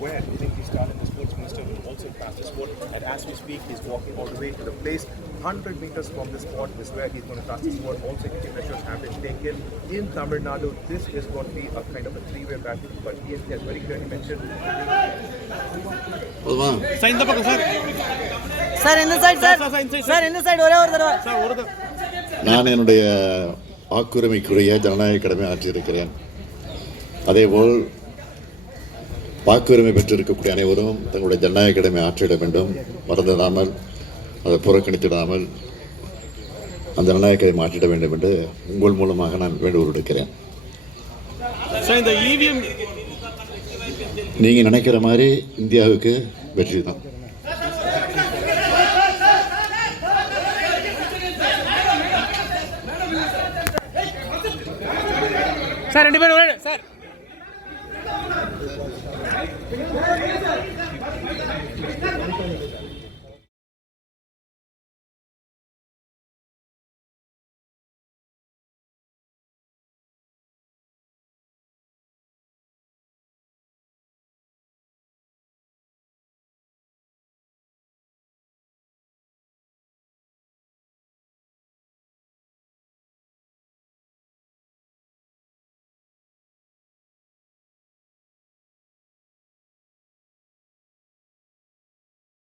where you think he's done, and the sports minister will also pass this vote. And as we speak, he's walking all the way to the place. 100 meters from this spot is where he's going to pass this vote. All security measures have been taken in Tamil Nadu. This is going to be a kind of a three-way battle, but he has, he has very clearly mentioned போதுமா sir இந்த பக்கம் sir sir இந்த side sir sir, sir, இந்த side, sir இந்த side ஒரே ஒரு தடவை sir ஒரு த- நான் என்னுடைய வாக்குரிமைக்குரிய ஜனநாயக கடமை ஆற்றியிருக்கிறேன். அதேபோல் வாக்குரிமை பெற்றிருக்கக்கூடிய அனைவரும் தங்களுடைய ஜனநாயக கடமை ஆற்றிட வேண்டும். மறந்துடாமல் அதை புறக்கணித்திடாமல் அந்த ஜனநாயக கடமை ஆற்றிட வேண்டும் என்று உங்கள் மூலமாக நான் வேண்டுகோள் இந்த இவிஎம் நீங்கள் நினைக்கிற மாதிரி இந்தியாவுக்கு வெற்றி தான் சார் ரெண்டு பேரும் சார்.